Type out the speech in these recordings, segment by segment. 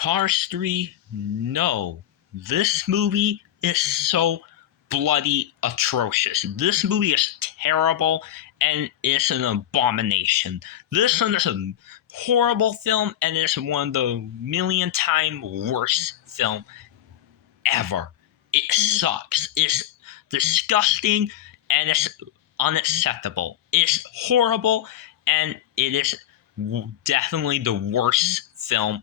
Cars 3, no. This movie is so bloody atrocious. This movie is terrible and it's an abomination. This one is a horrible film and it's one of the million time worst film ever. It sucks. It's disgusting and it's unacceptable. It's horrible and it is definitely the worst film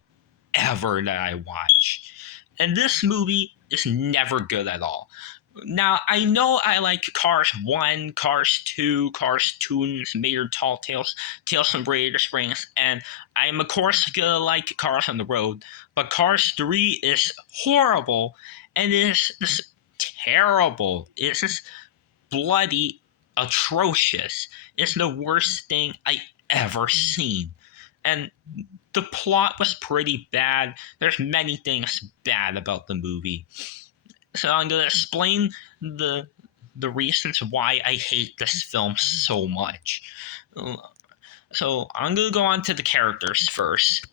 ever that I watch. And this movie is never good at all. Now, I know I like Cars 1, Cars 2, Cars Toons, Mater Tall Tales, Tales from Radiator Springs, and I am, of course, gonna like Cars on the Road, but Cars 3 is horrible, and it is just terrible. It's just bloody atrocious. It's the worst thing I ever seen. And the plot was pretty bad. There's many things bad about the movie. So I'm going to explain the reasons why I hate this film so much. So I'm going to go on to the characters first.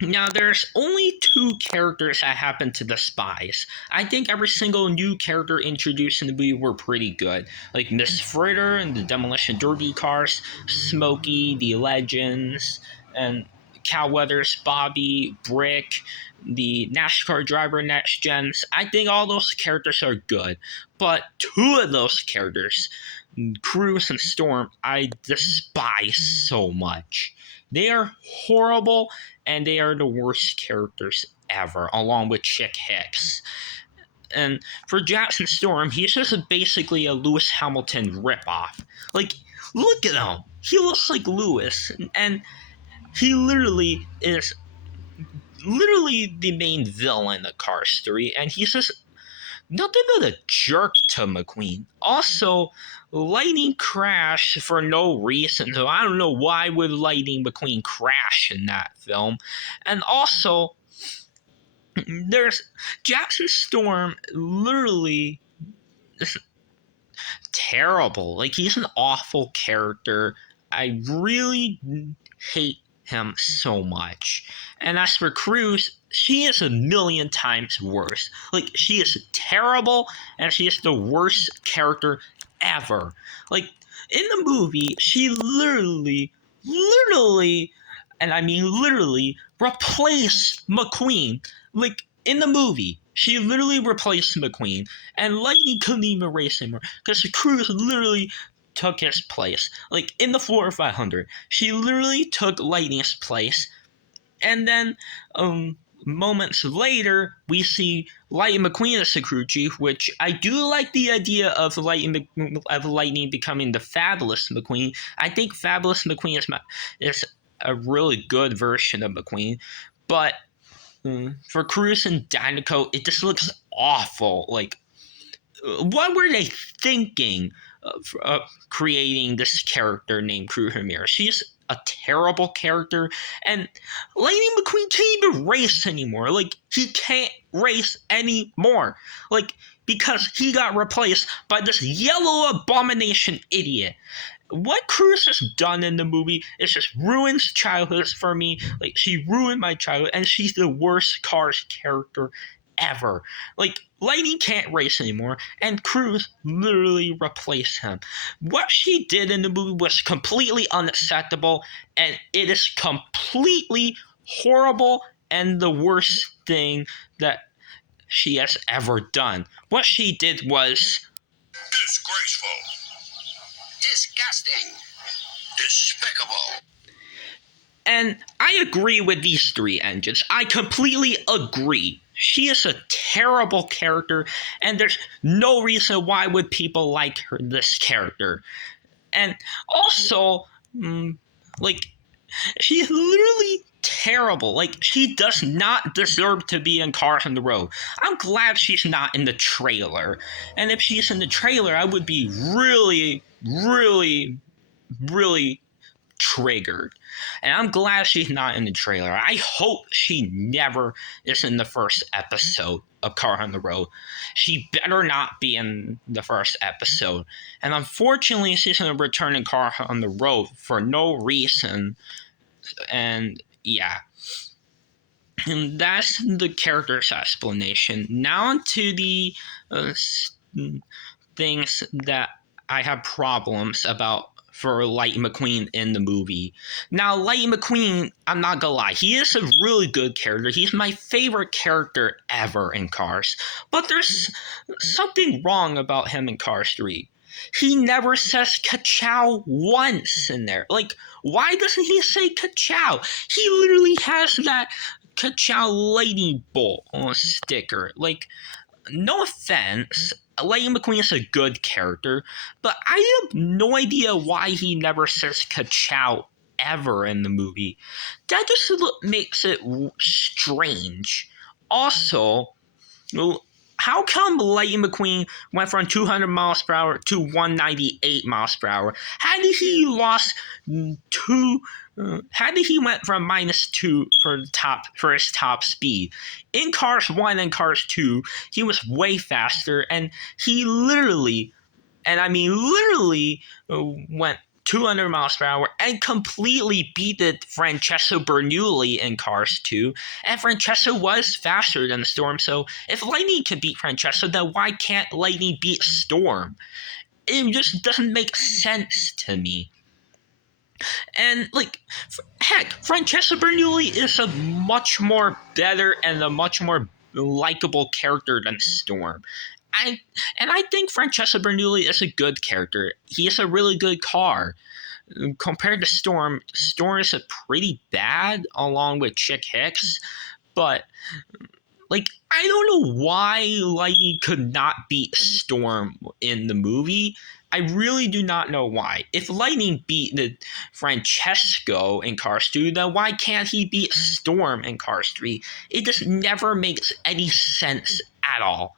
Now, there's only two characters I happen to despise. I think every single new character introduced in the movie were pretty good. Like Miss Fritter and the Demolition Derby cars, Smokey, the Legends, and Cal Weathers, Bobby, Brick, the NASCAR driver Next Gens. I think all those characters are good. But two of those characters, Cruz and Storm, I despise so much. They are horrible, and they are the worst characters ever, along with Chick Hicks. And for Jackson Storm, he's just basically a Lewis Hamilton ripoff. Like, look at him. He looks like Lewis, and he literally is the main villain of Cars 3, and he's just nothing but a jerk to McQueen. Also, Lightning crashed for no reason, so I don't know why would Lightning McQueen crash in that film. And also, there's Jackson Storm literally is terrible. Like, he's an awful character. I really hate him so much. And as for Cruz, she is a million times worse. Like, she is terrible, and she is the worst character ever. Like, in the movie, she literally, and I mean literally, replaced McQueen. Like, in the movie, she literally replaced McQueen, and Lightning couldn't even race him because Cruz literally took his place. Like, in the Florida 500, she literally took Lightning's place, and then, moments later, we see Lightning McQueen as the crew chief, which I do like the idea of Lightning becoming the Fabulous McQueen. I think Fabulous McQueen is a really good version of McQueen, but for Cruz and Dynaco, it just looks awful. Like, what were they thinking of creating this character named Cruz Ramirez? She's a terrible character, and Lightning McQueen can't even race anymore. Like, he can't race anymore. Like, because he got replaced by this yellow abomination idiot. What Cruz has done in the movie is just ruins childhoods for me. Like, she ruined my childhood, and she's the worst Cars character ever. Like, Lightning can't race anymore, and Cruz literally replaced him. What she did in the movie was completely unacceptable, and it is completely horrible and the worst thing that she has ever done. What she did was disgraceful, disgusting, despicable. And I agree with these three engines. I completely agree. She is a terrible character, and there's no reason why would people like her, this character. And also, like, she's literally terrible. Like, she does not deserve to be in Cars on the Road. I'm glad she's not in the trailer. And if she's in the trailer, I would be really, really, really triggered. And I'm glad she's not in the trailer. I hope she never is in the first episode of Car on the Road. She better not be in the first episode. And unfortunately, she's going to return in Car on the Road for no reason. And yeah. And that's the character's explanation. Now onto the things that I have problems about for Lightning McQueen in the movie. Now, Lightning McQueen, I'm not gonna lie, he is a really good character. He's my favorite character ever in Cars. But there's something wrong about him in Cars 3. He never says ka-chow once in there. Like, why doesn't he say ka-chow? He literally has that ka-chow lightning bolt on a sticker. Like, no offense, Lightning McQueen is a good character, but I have no idea why he never says ka-chow ever in the movie. That just makes it strange. Also, how come Lightning McQueen went from 200 miles per hour to 198 miles per hour? How did he lost two? How did he went from -2 for his top speed? In Cars 1 and Cars 2, he was way faster, and he literally, and I mean literally, went 200 miles per hour and completely beat the Francesco Bernoulli in Cars 2. And Francesco was faster than the Storm, so if Lightning can beat Francesco, then why can't Lightning beat Storm? It just doesn't make sense to me. And, like, heck, Francesco Bernoulli is a much more better and a much more likable character than Storm. I think Francesco Bernoulli is a good character. He is a really good car. Compared to Storm, Storm is a pretty bad along with Chick Hicks, but like, I don't know why Lightning could not beat Storm in the movie. I really do not know why. If Lightning beat the Francesco in Cars 2, then why can't he beat Storm in Cars 3? It just never makes any sense at all.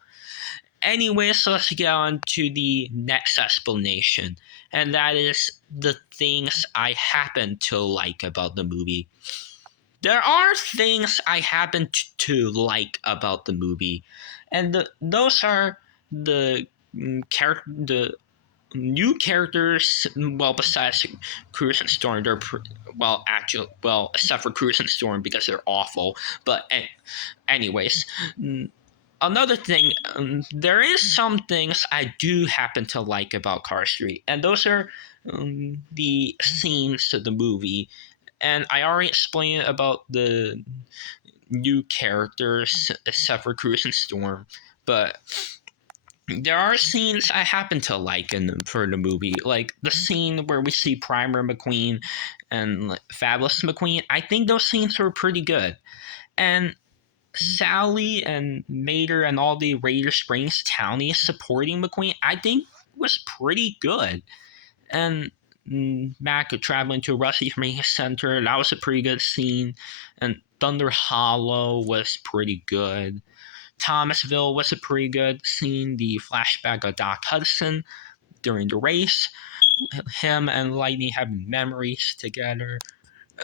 Anyway, so let's get on to the next explanation, and that is the things I happen to like about the movie. There are things I happen to like about the movie, and those are the the new characters. Well, besides Cruz and Storm, they're except for Cruz and Storm because they're awful. But anyways. Another thing, there is some things I do happen to like about Cars 3, and those are the scenes of the movie. And I already explained about the new characters, except for Cruz and Storm, but there are scenes I happen to like for the movie, like the scene where we see Primer McQueen and Fabulous McQueen. I think those scenes were pretty good. And Sally and Mater and all the Raider Springs townies supporting McQueen, I think was pretty good. And Mac traveling to Rusty from his center, that was a pretty good scene. And Thunder Hollow was pretty good. Thomasville was a pretty good scene. The flashback of Doc Hudson during the race, him and Lightning having memories together,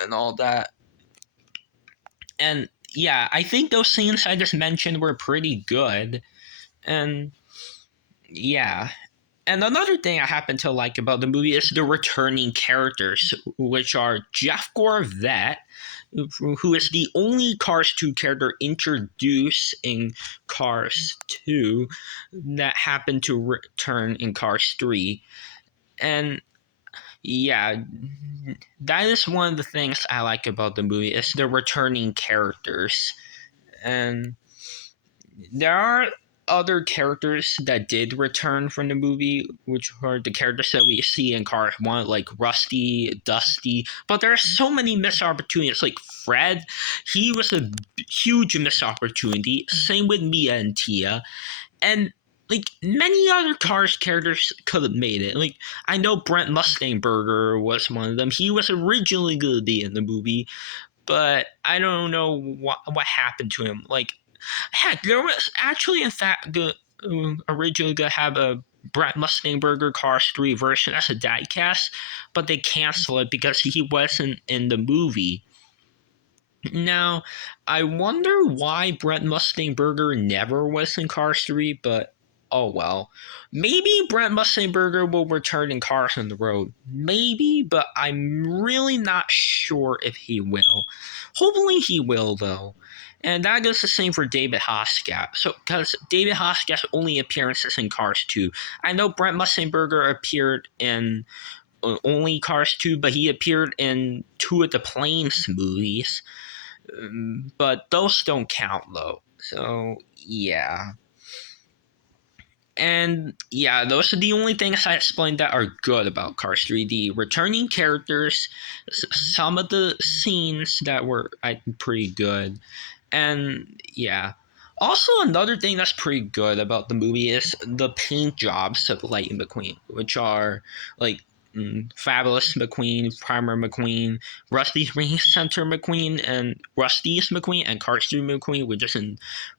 and all that. And yeah, I think those scenes I just mentioned were pretty good. And yeah. And another thing I happen to like about the movie is the returning characters, which are Jeff Gorvette, who is the only Cars 2 character introduced in Cars 2 that happened to return in Cars 3. And yeah, that is one of the things I like about the movie is the returning characters. And there are other characters that did return from the movie, which are the characters that we see in Cars 1, like Rusty, Dusty. But there are so many missed opportunities. Like Fred, he was a huge missed opportunity. Same with Mia and Tia. And like many other Cars characters could have made it. Like I know Brent Mustangburger was one of them. He was originally going to be in the movie, but I don't know what happened to him. Like heck, there was actually in fact originally going to have a Brent Mustangburger Cars 3 version as a diecast, but they canceled it because he wasn't in the movie. Now, I wonder why Brent Mustangburger never was in Cars 3, but oh well. Maybe Brent Mussenberger will return in Cars on the Road. Maybe, but I'm really not sure if he will. Hopefully he will, though. And that goes the same for David Hoskat. So, because David Hoskat's only appearances in Cars 2. I know Brent Mussenberger appeared in only Cars 2, but he appeared in 2 of the Planes movies. But those don't count, though. So, yeah. And yeah, those are the only things I explained that are good about Cars 3D. Returning characters, some of the scenes that were pretty good, and yeah. Also, another thing that's pretty good about the movie is the paint jobs of Lightning McQueen, which are like Fabulous McQueen, Primer McQueen, Rusty's Ring Center McQueen, and Rusty's McQueen, and Cars 3 McQueen, which is in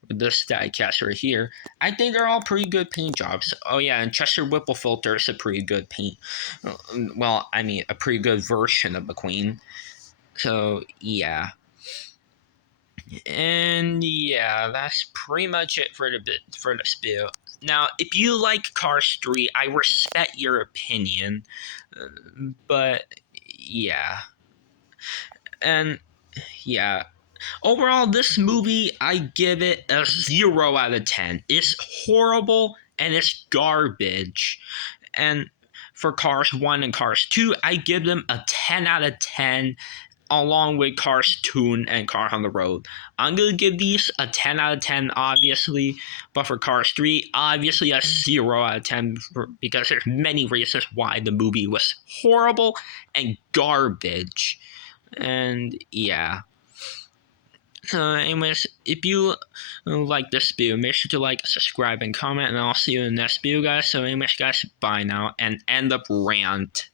this diecast right here. I think they're all pretty good paint jobs. Oh yeah, and Chester Whipple Filter is a pretty good paint. Well, I mean, a pretty good version of McQueen. So yeah. And yeah, that's pretty much it for the spiel. Now, if you like Cars 3, I respect your opinion, but yeah, and yeah. Overall, this movie, I give it a 0 out of 10. It's horrible and it's garbage. And for Cars 1 and Cars 2, I give them a 10 out of 10, along with Cars 2 and Car on the Road. I'm going to give these a 10 out of 10, obviously, but for Cars 3, obviously a 0 out of 10, because there's many reasons why the movie was horrible and garbage. And yeah. So anyways, if you like this video, make sure to like, subscribe, and comment, and I'll see you in the next video, guys. So anyways, guys, bye now, and end of rant.